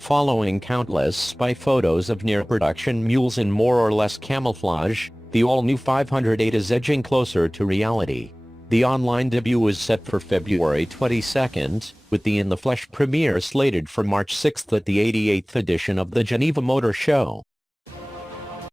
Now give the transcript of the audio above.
Following countless spy photos of near-production mules in more or less camouflage, the all-new 508 is edging closer to reality. The online debut is set for February 22, with the in-the-flesh premiere slated for March 6 at the 88th edition of the Geneva Motor Show.